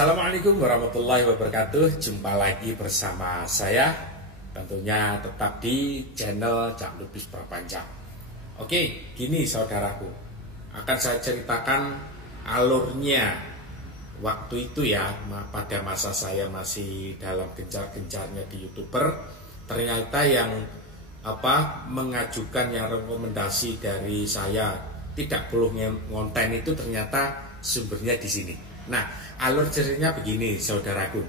Assalamualaikum warahmatullahi wabarakatuh. Jumpa lagi bersama saya, tentunya tetap di channel Cak Lubis Prapanca. Oke, gini saudaraku, akan saya ceritakan alurnya waktu itu ya. Pada masa saya masih dalam gencar-gencarnya di YouTuber, ternyata yang mengajukan yang rekomendasi dari saya tidak perlu ngonten itu ternyata sumbernya di sini. Nah, alur ceritanya begini saudaraku.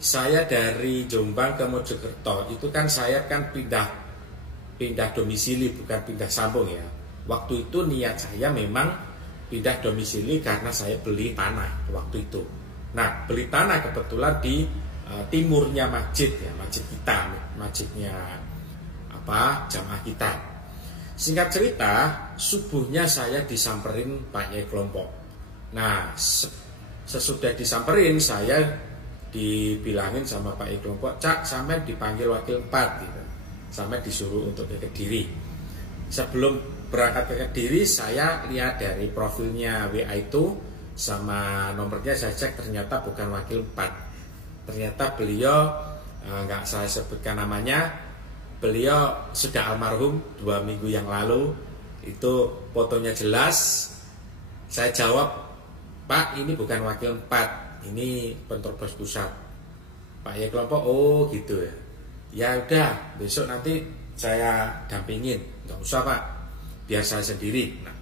Saya dari Jombang ke Mojokerto itu kan saya kan pindah domisili, bukan pindah sambung ya. Waktu itu niat saya memang pindah domisili karena saya beli tanah waktu itu. Nah, beli tanah kebetulan di timurnya masjid ya, masjid kita, masjidnya jamaah kita. Singkat cerita, subuhnya saya disamperin Pak Yai kelompok. Nah, sesudah disamperin saya dibilangin sama Pak Yai kelompok, Cak, sampai dipanggil wakil 4 gitu. Sampai disuruh untuk ke Kediri. Sebelum berangkat ke Kediri, saya lihat dari profilnya WA itu sama nomornya, saya cek ternyata bukan wakil 4. Ternyata beliau nggak saya sebutkan namanya. Beliau sudah almarhum 2 minggu yang lalu. Itu fotonya jelas. Saya jawab, Pak, ini bukan wakil 4, ini penerobos pusat. Pak Yai kelompok, oh gitu ya. Ya udah, besok nanti saya dampingin. Nggak usah Pak, biar saya sendiri. Nah,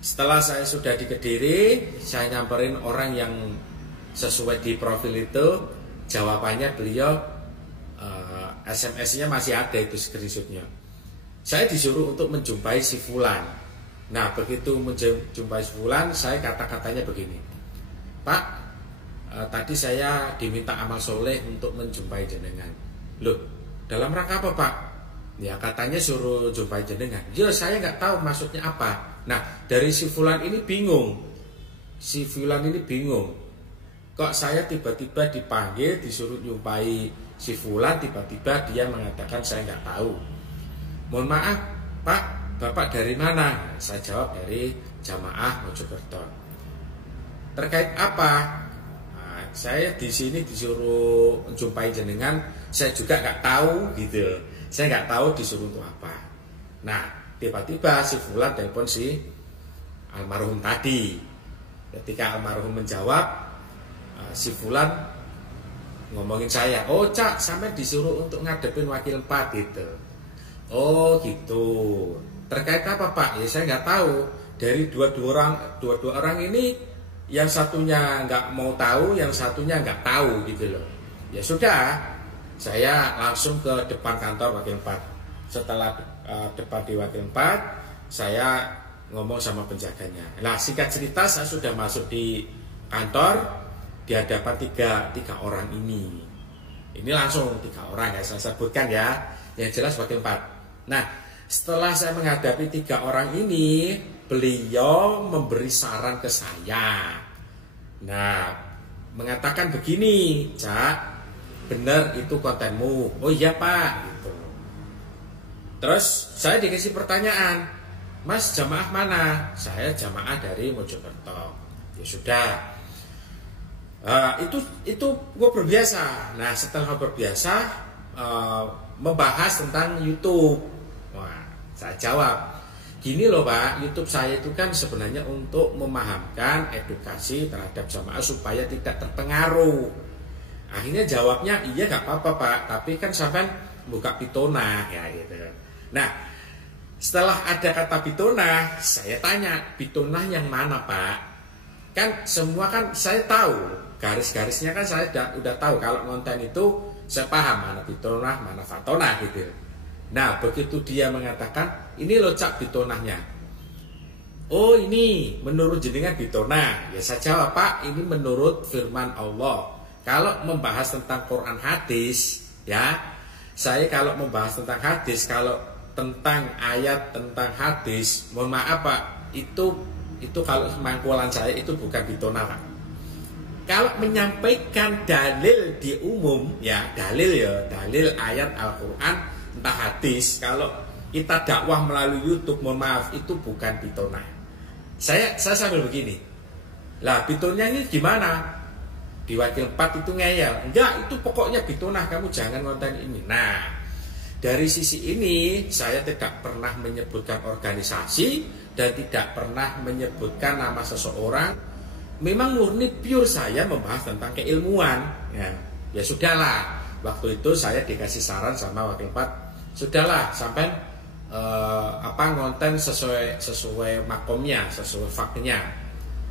setelah saya sudah di Kediri, saya nyamperin orang yang sesuai di profil itu. Jawabannya beliau SMS-nya masih ada, itu screenshotnya. Saya disuruh untuk menjumpai si Fulan. Nah, begitu menjumpai si Fulan, saya kata-katanya begini, Pak, tadi saya diminta amal soleh untuk menjumpai jenengan. Loh, dalam rangka apa Pak? Ya katanya suruh jumpai jenengan. Ya saya nggak tahu maksudnya apa. Nah, dari si Fulan ini bingung. Kok saya tiba-tiba dipanggil, disuruh jumpai si Fulan, tiba-tiba dia mengatakan saya nggak tahu. Mohon maaf Pak, Bapak dari mana? Saya jawab dari Jamaah Mojokerto. Terkait apa? Nah, saya di sini disuruh menjumpai jenengan, saya juga nggak tahu gitu. Saya nggak tahu disuruh untuk apa. Nah, tiba-tiba si Fulan telepon si almarhum tadi. Ketika almarhum menjawab, si Fulan ngomongin saya, oh Cak, sampai disuruh untuk ngadepin wakil 4 gitu. Oh gitu. Terkait apa Pak? Ya saya nggak tahu. Dari dua orang ini, yang satunya nggak mau tahu, yang satunya nggak tahu gitu loh. Ya sudah, saya langsung ke depan kantor wakil 4. Setelah depan di wakil 4, saya ngomong sama penjaganya. Nah, singkat cerita, saya sudah masuk di kantor di hadapan tiga orang ini. Ini langsung 3 orang ya saya sebutkan ya, yang jelas wakil 4. Nah, setelah saya menghadapi 3 orang ini, beliau memberi saran ke saya. Nah, mengatakan begini, Cak, benar itu kontenmu. Oh iya Pak, gitu. Terus saya dikasih pertanyaan, Mas jamaah mana? Saya jamaah dari Mojokerto. Ya sudah. Itu ngobrol biasa. Nah, setelah ngobrol biasa, membahas tentang YouTube. Wah, saya jawab, gini loh Pak, YouTube saya itu kan sebenarnya untuk memahamkan edukasi terhadap jamaah supaya tidak terpengaruh. Akhirnya jawabnya, iya nggak apa-apa Pak, tapi kan sampai buka pitona ya gitu. Nah, setelah ada kata pitona, saya tanya, pitona yang mana Pak? Kan semua kan saya tahu, garis-garisnya kan saya udah tahu. Kalau konten itu saya paham mana bitonah, mana fatonah gitu. Nah, begitu dia mengatakan, ini loh Cak bitonahnya. Oh ini menurut jenengan bitonah. Ya saya jawab, Pak, ini menurut firman Allah. Kalau membahas tentang Quran hadis, ya, saya kalau membahas tentang hadis, kalau tentang ayat tentang hadis, mohon maaf Pak, itu kalau mangkulan saya itu bukan bitonah Pak. Kalau menyampaikan dalil di umum, ya dalil ayat Al-Quran entah hadis, kalau kita dakwah melalui YouTube, mohon maaf, itu bukan pitona. Saya sambil begini, lah pitonnya ini gimana? di Wakil 4 itu ngeyel. Enggak, itu pokoknya Bitonah, kamu jangan ngonten ini. Nah, dari sisi ini saya tidak pernah menyebutkan organisasi dan tidak pernah menyebutkan nama seseorang. Memang murni pure saya membahas tentang keilmuan. Ya sudahlah. Waktu itu saya dikasih saran sama Wakil 4, sudahlah sampai ngonten sesuai makomnya, sesuai faktanya.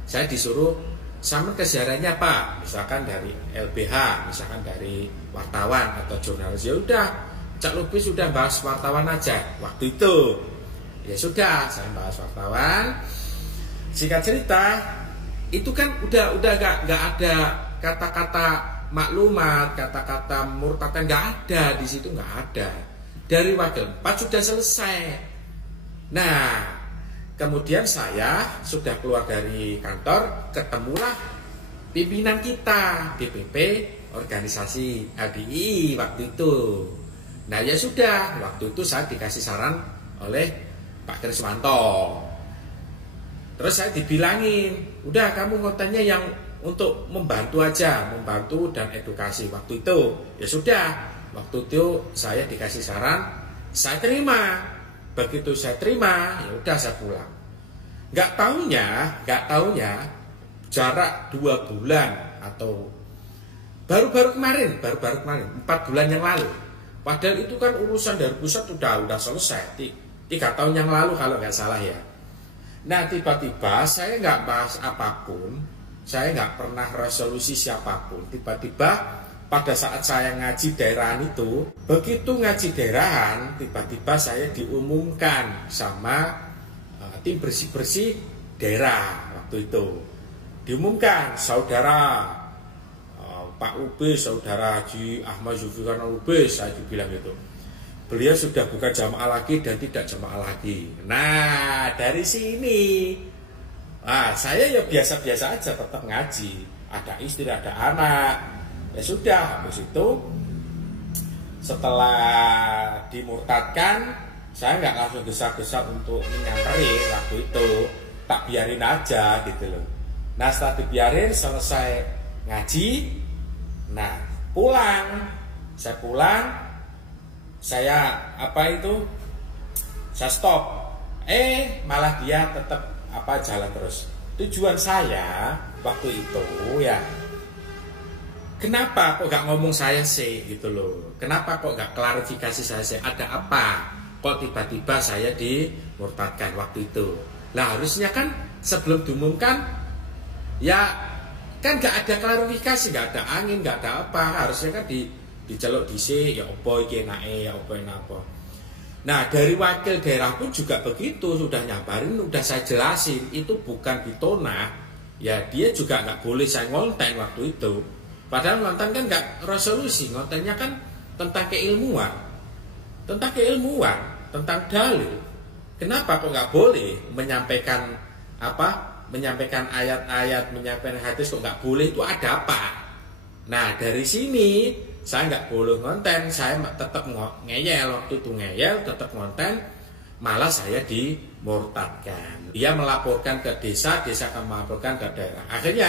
Saya disuruh sama kejarannya Pak, misalkan dari LBH, misalkan dari wartawan atau jurnalis. Ya udah, Cak Lubis sudah bahas wartawan aja waktu itu. Ya sudah, saya bahas wartawan. Singkat cerita, itu kan udah gak ada kata-kata maklumat, kata-kata murtadkan, nggak ada di situ, nggak ada. Dari Wakil 4 sudah selesai. Nah, kemudian saya sudah keluar dari kantor, ketemulah pimpinan kita, DPP organisasi LDI waktu itu. Nah ya sudah, waktu itu saya dikasih saran oleh Pak Kriswanto. Terus saya dibilangin, udah kamu kontennya yang untuk membantu aja, membantu dan edukasi waktu itu. Ya sudah, waktu itu saya dikasih saran, saya terima. Begitu saya terima, ya udah saya pulang. Nggak taunya jarak 2 bulan atau baru-baru kemarin 4 bulan yang lalu. Padahal itu kan urusan dari pusat udah selesai 3 tahun yang lalu kalau nggak salah ya. Nah tiba-tiba saya nggak bahas apapun, saya nggak pernah resolusi siapapun. Tiba-tiba pada saat saya ngaji daerahan itu, begitu ngaji daerahan, tiba-tiba saya diumumkan sama tim bersih-bersih daerah waktu itu. Diumumkan, saudara Pak Lubis, saudara Haji Ahmad Zulfikar Lubis, saya dibilang gitu. Beliau sudah bukan jamaah lagi dan tidak jamaah lagi. Nah, dari sini, saya ya biasa-biasa aja tetap ngaji. Ada istri, ada anak. Ya sudah, habis itu setelah dimurtadkan, saya nggak langsung gesa-gesa untuk menyamperin waktu itu, tak biarin aja gitu loh. Nah setelah dibiarin selesai ngaji, nah saya pulang, saya saya stop, malah dia tetap jalan terus. Tujuan saya waktu itu ya, kenapa kok gak ngomong saya sih gitu loh? Kenapa kok gak klarifikasi saya sih? Ada apa? Kok tiba-tiba saya dimurtadkan waktu itu? Lah harusnya kan sebelum diumumkan ya kan gak ada klarifikasi, gak ada angin, gak ada apa. Harusnya kan diceluk dhisik ya opo iki enake, ya opo enapa. Nah dari wakil daerah pun juga begitu, sudah nyabarin, sudah saya jelasin itu bukan Bitonah. Ya dia juga gak boleh saya ngonten waktu itu. Padahal ngonten kan nggak resolusi, ngontennya kan tentang keilmuan, tentang dalil. Kenapa kok nggak boleh menyampaikan menyampaikan ayat-ayat, menyampaikan hadis kok nggak boleh? Itu ada apa? Nah dari sini saya nggak boleh ngonten, saya tetap ngeyel waktu itu tetap ngonten, malah saya dimurtadkan. Dia melaporkan ke desa akan melaporkan ke daerah. Akhirnya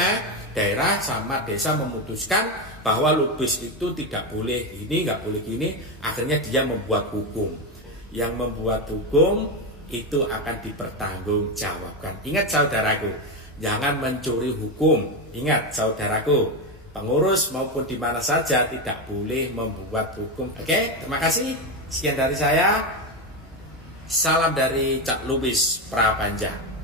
daerah sama desa memutuskan bahwa Lubis itu tidak boleh ini, nggak boleh gini. Akhirnya dia membuat hukum. Yang membuat hukum itu akan dipertanggungjawabkan. Ingat saudaraku, jangan mencuri hukum. Ingat saudaraku, pengurus maupun di mana saja tidak boleh membuat hukum. Oke, terima kasih. Sekian dari saya. Salam dari Cak Lubis Prapanjang.